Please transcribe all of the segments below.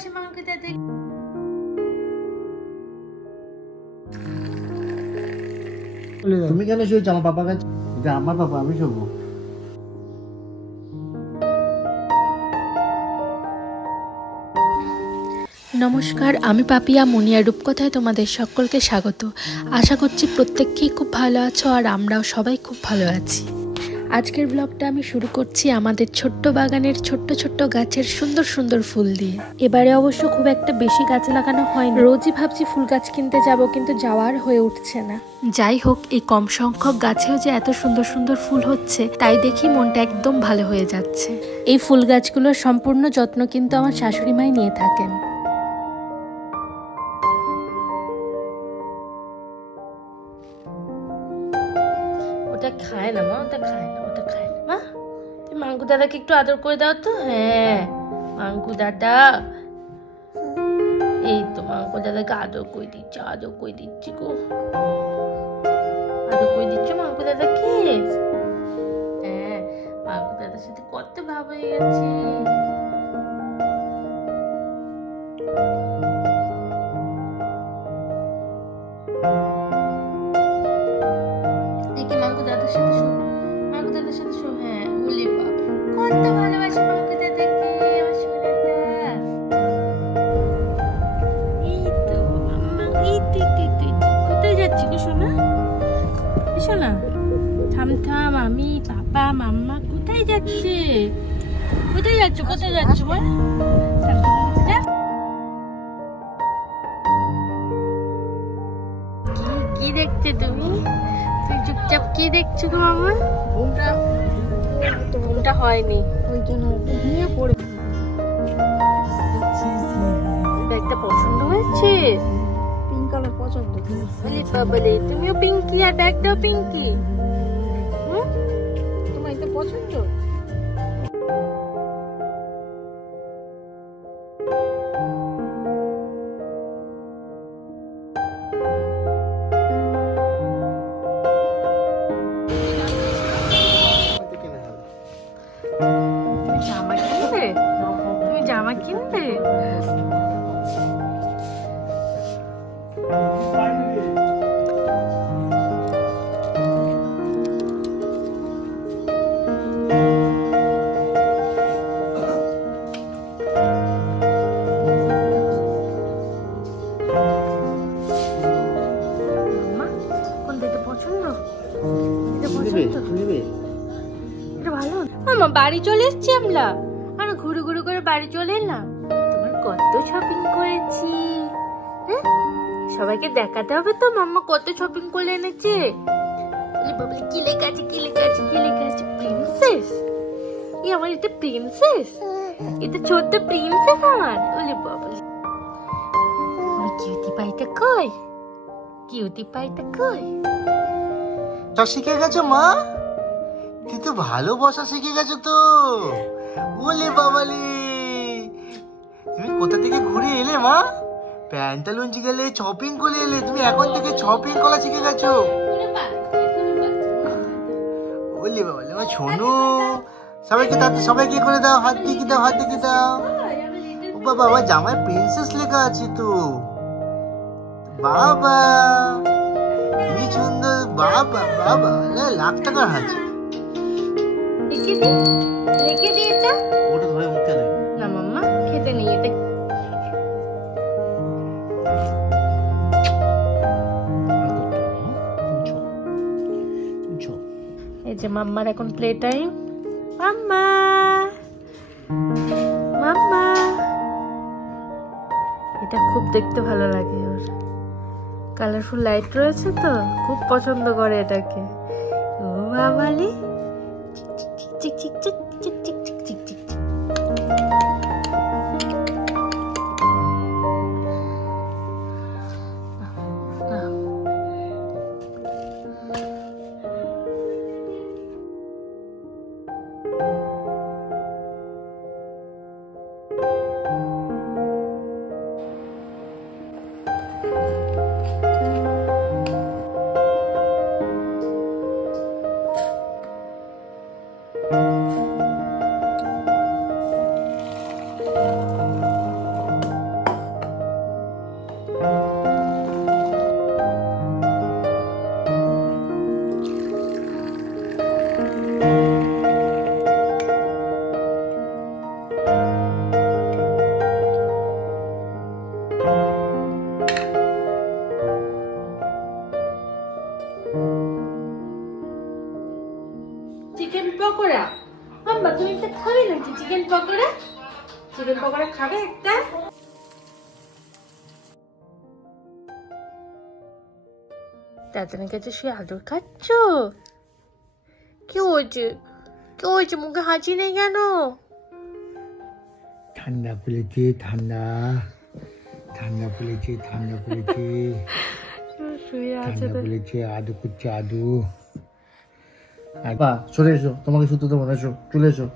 ভালোবাসে মাঙ্কু দাদা। তুমি কেন শুয়েছ আমার পাপা কাছে? এটা আমার পাপা, আমি শোবো। নমস্কার, আমি পাপিয়া মুনিয়া রূপকথায় তোমাদের সকলকে স্বাগত। আশা করছি প্রত্যেককেই খুব ভালো আছো আর আমরাও সবাই খুব ভালো আছি। আজকের ব্লগটা আমি শুরু করছি আমাদের ছোট্ট বাগানের ছোট্ট ছোট্ট গাছের সুন্দর সুন্দর ফুল দিয়ে। এবারে অবশ্য খুব একটা বেশি গাছ লাগানো হয়নি, রোজই ভাবছি ফুল গাছ কিনতে যাব, কিন্তু যাওয়ার হয়ে উঠছে না। যাই হোক, এই কম সংখ্যক গাছেও যে এত সুন্দর সুন্দর ফুল হচ্ছে তাই দেখি মনটা একদম ভালো হয়ে যাচ্ছে। এই ফুল গাছগুলোর সম্পূর্ণ যত্ন কিন্তু আমার শাশুড়ি মাই নিয়ে থাকেন। ওটা খায় না মা, ওটা খায় না, ওটা খায় না মা। তুমি মাঙ্কু দাদাকে একটু আদর করে দাও তো। হ্যাঁ মাঙ্কু দাদা, এই তো মাঙ্কু দাদাকে আদর করে দিচ্ছি, আদর করে দিচ্ছি গো, আদর করে দিচ্ছ মাঙ্কু দাদাকে। হ্যাঁ মাঙ্কু দাদার সাথে কত ভাব হয়ে গেছে। দেখি মাঙ্কু দাদার সাথে শো, মাঙ্কু দাদার সাথে শো। হ্যাঁ বলি বাবা কত ভালোবাসে মাঙ্কু দাদাকে আমার সোনাটা। এই তো মাম্মা, এই তুই কোথায় যাচ্ছি গো সোনা? সোনা থাম থাম, আমি পাপা মাম্মা কোথায় যাচ্ছে? কোথায় যাচ্ছ, কোথায় যাচ্ছ বল? কি দেখছো তুমি? তুই চুপচাপ কি দেখছো গো মামা? ঘুমটা হয়নি, ওই জন্য ঘুমিয়ে পড়ে। ব্যাগটা পছন্দ হয়েছে? পিঙ্ক কালার পছন্দ। বলি বাবালে, তুমিও পিঙ্কি আর ব্যাগটাও পিঙ্কি। তোমার এটা পছন্দ? জামা কিনবে? তুমি জামা কিনবে? মাম্মা কোনটা এটা পছন্দ? এটা পছন্দ? এটা ভালো। মামা বাড়ি চলে এসেছি আমরা, আর ঘুরে ঘুরে করে বাড়ি চলে এলাম। তোমার কত শপিং করেছি, হ্যাঁ সবাইকে দেখাতে হবে তো মাম্মা কত শপিং করে এনেছে। বলি বাবলি কি লেখা আছে, কি লেখা আছে, কি লেখা আছে? প্রিন্সেস। এই আমার এটা প্রিন্সেস, এটা ছোট্ট প্রিন্সেস আমার। বলি বাবলি আমার কিউটি পাইটা কই, কিউটি পাইটা কই? তো শিখে গেছো মা, তুই তো ভালো বসা শিখে গেছো তো। ওলে বাবালি, তুমি কোথা থেকে ঘুরে এলে মা? প্যান্টালুঞ্জি গেলে, শপিং করে এলে, তুমি এখন থেকে শপিং করা শিখে গেছো। ওলে বাবালি মা, শোনো সবাইকে তাতে সবাইকে করে দাও, হাত দিয়ে দাও, হাত দিয়ে দাও। ও বাবা, আমার জামায় প্রিন্সেস লেখা আছে তো। বাবা কি সুন্দর, বাবা বাবা, লাখ টাকার হাত। রেখে দি এটা। ওটা ধরে মুখে নেবে না মাম্মা খেতে নেই এটা। এই যে মাম্মার এখন প্লে টাইম। মাম্মা মাম্মা, এটা খুব দেখতে ভালো লাগে ওর, কালারফুল লাইট রয়েছে তো খুব পছন্দ করে এটাকে। ও বাবালি, চিক চিক চিক চিক চিক চিক চিক চিক চিক। একটা খাবে নাকি চিকেন পকোড়া? চিকেন পকোড়া খাবে একটা? দাদানের কাছে শুয়ে আদর খাচ্ছ? কি হয়েছে? কি হয়েছে? মুখে হাসি নেই কেন? ঠান্ডা পড়েছে, ঠান্ডা ঠান্ডা পড়েছে, ঠান্ডা পড়েছে, শুয়ে আছে ঠান্ডা পড়েছে, আদু করছে আদু। বাবা চলে এসো, তোমাকে শুতে দেবো না, এসো চলে এসো।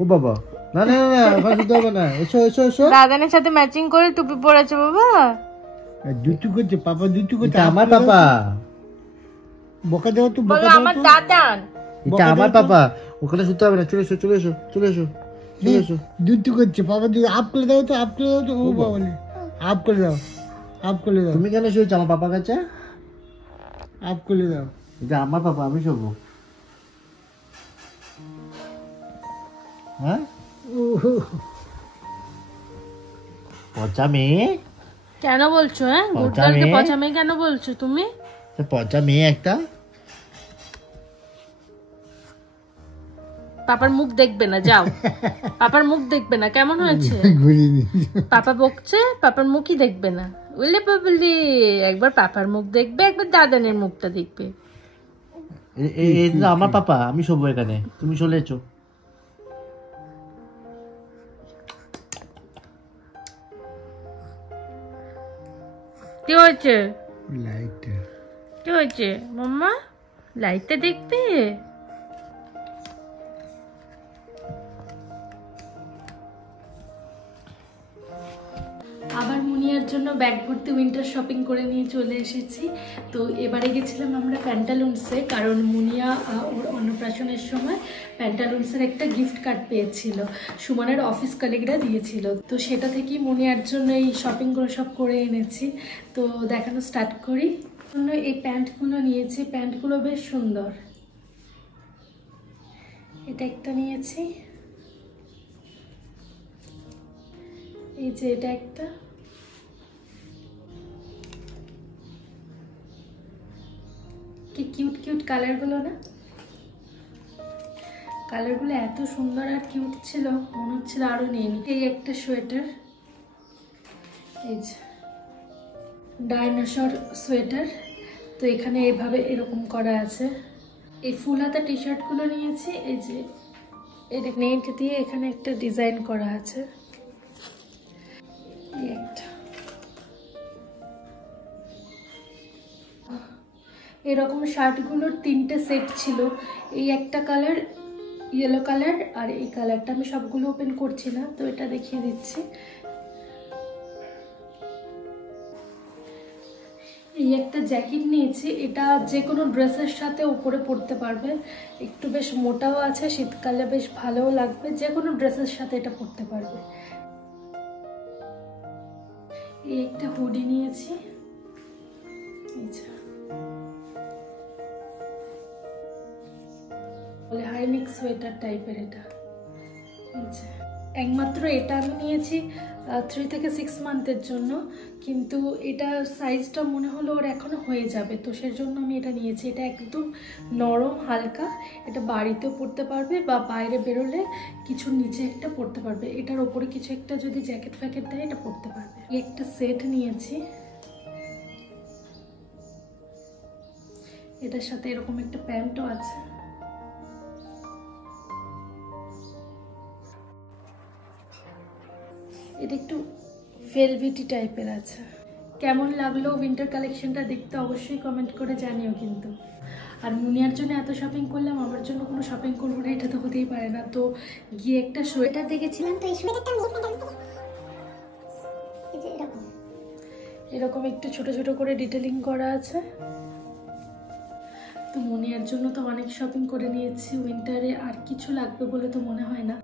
ও বাবা না না না, ওখানে শুতে হবে না, এসো এসো এসো। দাদানের সাথে ম্যাচিং করে টুপি পরেছে বাবা। দুটু করছে পাপা, দুটু করছে। আমার পাপা বকা দাও তো, বলো আমার দাদান। এটা আমার পাপা, ওখানে শুতে হবে না, চলে এসো চলে এসো চলে এসো চলে এসো। দুটু করছে পাপা, দুধ আপ করে দাও তো, আপ করে দাও তো। ও বাবা আপ করে দাও, আপ করে দাও। তুমি কেন শুয়েছো আমার পাপা কাছে? আপ করে দাও। এটা আমার পাপা, আমি শোবো। হ্যাঁ পচা মেয়ে কেন বলছো? হ্যাঁ গুডগার্লকে পচা মেয়ে কেন বলছো তুমি? পচা মেয়ে একটা। পাপার মুখ দেখবে না, যাও। পাপার মুখ দেখবে না, কেমন হয়েছে? পাপা বকছে, পাপার মুখই দেখবে না। বললে বাবলি একবার পাপার মুখ দেখবে, একবার দাদানের মুখটা দেখবে। আমার পাপা, আমি শোবো এখানে, তুমি চলে এসো। কি হয়েছে? লাইট। কি হয়েছে মাম্মা? লাইটটা দেখবে? আবার মুনিয়ার জন্য ব্যাগ ভর্তি উইন্টার শপিং করে নিয়ে চলে এসেছি। তো এবারে গেছিলাম আমরা প্যান্টালুন্সে, কারণ মুনিয়া ওর অন্নপ্রাশনের সময় প্যান্টালুন্সের একটা গিফট কার্ড পেয়েছিল, সুমনের অফিস কলিগরা দিয়েছিল। তো সেটা থেকেই মুনিয়ার জন্য এই শপিংগুলো সব করে এনেছি। তো দেখানো স্টার্ট করি। এই প্যান্টগুলো নিয়েছি, প্যান্টগুলো বেশ সুন্দর। এটা একটা নিয়েছি, এই যে এটা একটা, কি কিউট কিউট কালারগুলো না? কালারগুলো এত সুন্দর আর কিউট ছিল, মনে হচ্ছিল আরো নিয়ে নি। এই একটা সোয়েটার, এই যে ডাইনোসর সোয়েটার। তো এখানে এভাবে এরকম করা আছে। এই ফুল হাতা টি শার্টগুলো নিয়েছি, এই যে এটা নেট দিয়ে এখানে একটা ডিজাইন করা আছে। এরকম শার্টগুলোর 3টে সেট ছিল। এই একটা কালার, ইয়েলো কালার, আর এই কালারটা। আমি সবগুলো ওপেন করছি না, তো এটা দেখিয়ে দিচ্ছি। এই একটা জ্যাকেট নিয়েছি, এটা যে কোনো ড্রেসের সাথে উপরে পরতে পারবে। একটু বেশ মোটাও আছে, শীতকালে বেশ ভালোও লাগবে, যে কোনো ড্রেসের সাথে এটা পরতে পারবে। এই একটা হুডি নিয়েছি, বলে হাইনেক সোয়েটার টাইপের। এটা একমাত্র এটা আমি নিয়েছি 3 থেকে 6 মান্থের জন্য, কিন্তু এটা সাইজটা মনে হলো ওর এখনো হয়ে যাবে, তো সেজন্য আমি এটা নিয়েছি। এটা একদম নরম হালকা, এটা বাড়িতেও পরতে পারবে বা বাইরে বেরোলে কিছু নিচে একটা পরতে পারবে। এটার ওপরে কিছু একটা যদি জ্যাকেট ফ্যাকেট দেয় এটা পরতে পারবে। একটা সেট নিয়েছি, এটার সাথে এরকম একটা প্যান্টও আছে। এটা একটু ভেলভেটি টাইপের আছে। কেমন লাগলো উইন্টার কালেকশনটা দেখতে অবশ্যই কমেন্ট করে জানিও কিন্তু। আর মুনিয়ার জন্য এত শপিং করলাম, আমার জন্য কোনো শপিং করবো না, এটা তো হতেই পারে না। তো গিয়ে একটা সোয়েটার দেখেছিলাম, তো এই সোয়েটারটা এরকম একটু ছোট ছোট করে ডিটেলিং করা আছে। তো মুনিয়ার জন্য তো অনেক শপিং করে নিয়েছি উইন্টারে, আর কিছু লাগবে বলে তো মনে হয় না।